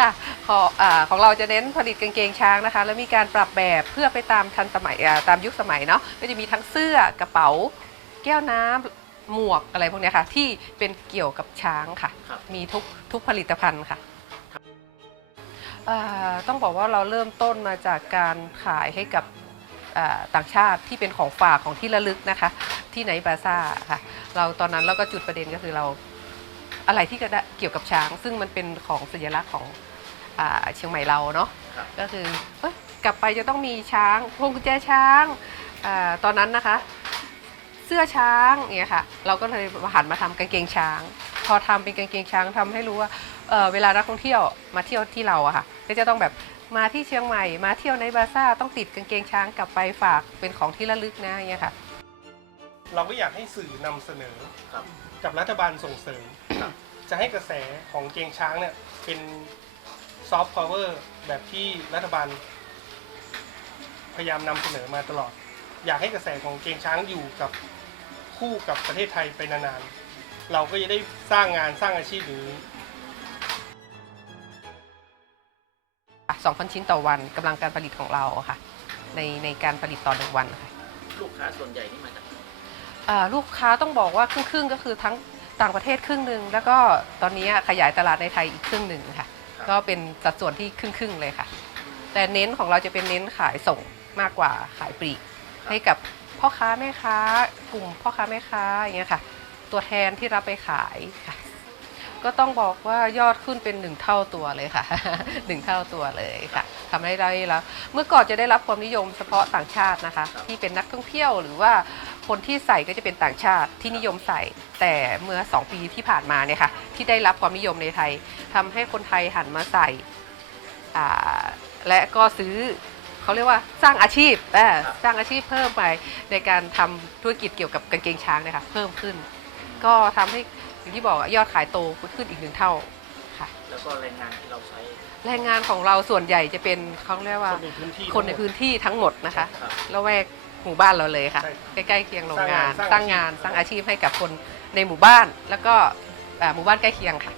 ค่ะของอาของเราจะเน้นผลิตกางเกงช้างนะคะ แล้วมีการปรับแบบเพื่อไปตามทันสมัยอ่าตามยุคสมัยเนาะก็จะมีทั้งเสื้อกระเป๋า แก้วน้ำหมวกอะไรพวกเนี้ยค่ะ ที่เป็นเกี่ยวกับช้างค่ะ ครับ มีทุกทุกผลิตภัณฑ์ค่ะอ่าต้องบอกว่าเราเริ่มต้นมาจากการขายให้กับอ่าต่างชาติที่เป็นของฝากของที่ระลึกนะคะ ที่ไนท์บาซ่าค่ะ เราตอนนั้นเราก็จุดประเด็นก็คือเราอะไรที่ก็ได้เกี่ยวกับช้าง ซึ่งมันเป็นของสัญลักษณ์ของ อาเชียงใหม่เราเนาะครับก็คือเอ้ยกลับไปจะต้องมีช้างพวงกุญแจช้างอาตอนนั้นนะคะ เสื้อช้างอย่างเงี้ยค่ะ เราก็เลยหันมาทำกางเกงช้าง พอทำเป็นกางเกงช้างทำให้รู้ว่าเอ่อเวลานักท่องเที่ยวมาเที่ยวที่เราอะค่ะก็จะต้องแบบมาที่เชียงใหม่มาเที่ยวในบาซ่าต้องติดกางเกงช้างกลับไปฝากเป็นของที่ระลึกนะอย่างเงี้ยค่ะ เราก็อยากให้สื่อนำเสนอครับ กับรัฐบาลส่งเสริมครับจะให้กระแสของเกงช้างเนี่ยเป็นซ อฟต์พาวเวอร์แบบที่รัฐบาล พยายามนำเสนอมาตลอด อยากให้กระแสของเกงช้างอยู่กับคู่กับประเทศไทยไปนานๆ เราก็จะได้สร้างงานสร้างอาชีพอย่างนี้2,000 ชิ้นต่อวันกำลังการผลิตของเราอะค่ะ ในในการผลิตต่อหนึ่งวันค่ะ ลูกค้าส่วนใหญ่นี่มาจากไหนอ่าลูกค้าต้องบอกว่าครึ่งๆก็คือทั้งต่างประเทศครึ่งหนึ่งแล้วก็ตอนนี้ขยายตลาดในไทยอีกครึ่งหนึ่งค่ะ ก็เป็นสัดส่วนที่ครึ่งๆเลยค่ะ แต่เน้นของเราจะเป็นเน้นขายส่งมากกว่าขายปลีกให้กับพ่อค้าแม่ค้ากลุ่มพ่อค้าแม่ค้าอย่างเงี้ยค่ะ ตัวแทนที่รับไปขายค่ะ ก็ต้องบอกว่ายอดขึ้นเป็นหนึ่งเท่าตัวเลยค่ะหนึ่งเท่าตัวเลยค่ะทำให้ได้แล้ว เมื่อก่อนจะได้รับความนิยมเฉพาะต่างชาตินะคะ ที่เป็นนักท่องเที่ยวหรือว่า คนที่ใส่ก็จะเป็นต่างชาติที่นิยมใส่ แต่เมื่อ 2 ปีที่ผ่านมาเนี่ยค่ะที่ได้รับความนิยมในไทยทำให้คนไทยหันมาใส่อ่าและก็ซื้อเขาเรียกว่าสร้างอาชีพเอ่อสร้างอาชีพเพิ่มไปในการทำธุรกิจเกี่ยวกับกางเกงช้างเนยคะเพิ่มขึ้น ก็ทำให้อย่างที่บอกอะยอดขายโตขึ้นอีกหนึ่งเท่าค่ะแล้วก็แรงงานที่เราใช้แรงงานของเราส่วนใหญ่จะเป็นเขาเรียกว่าคนในพื้นที่คนในพื้นที่ทั้งหมดนะคะครับละแวก หมู่บ้านเราเลยค่ะใช่ใกล้ๆเคียงโรงงานสสร้าร้างงงางานนสสร้าร้างงอาอาชีชีพพให้กับคนในหมู่บ้าน แล้วก็อ่าหมู่บ้านใกล้เคียงค่ะ